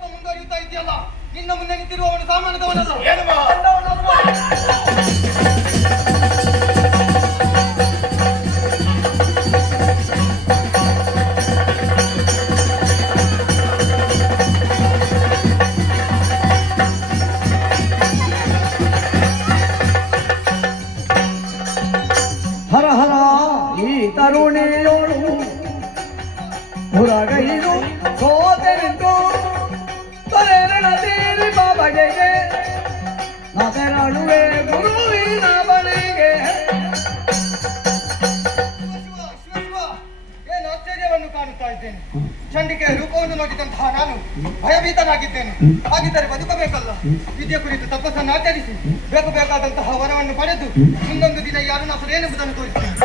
ಮುಂದುವರಿಯುತ್ತಾ ಇದೆಯಲ್ಲ, ನಿನ್ನ ಮುಂದೆ ನಿಂತಿರುವವನು ಸಾಮಾನ್ಯದವನಲ್ಲ. ಹರ ಹರ ಈ ತರುಣಿಯೋಳು ಹೊರಗೈದು ಸೋದರಿದ್ದು ತೊರೆರಣ ತೀರಿ ಬಾಬಗೆಗೆ ನಸರಳುವೆ ಗುರುವಿನ ಬಳಿಗೆ. ಏನು ಆಶ್ಚರ್ಯವನ್ನು ಕಾಣುತ್ತಾ ಇದ್ದೇನೆ. ಚಂಡಿಕೆಯ ರೂಪವನ್ನು ನೋಡಿದಂತಹ ನಾನು ಭಯಭೀತನಾಗಿದ್ದೇನೆ. ಹಾಗಿದ್ದರೆ ಬದುಕಬೇಕಲ್ಲ. ವಿದ್ಯೆ ಕುರಿತು ತಪಸ್ಸನ್ನು ಆಚರಿಸಿ ಬೇಕಾದಂತಹ ವರವನ್ನು ಪಡೆದು ಮುಂದೊಂದು ದಿನ ಯಾರು ನಾವು ಏನೆಂಬುದನ್ನು ತೋರಿಸ್ತೇನೆ.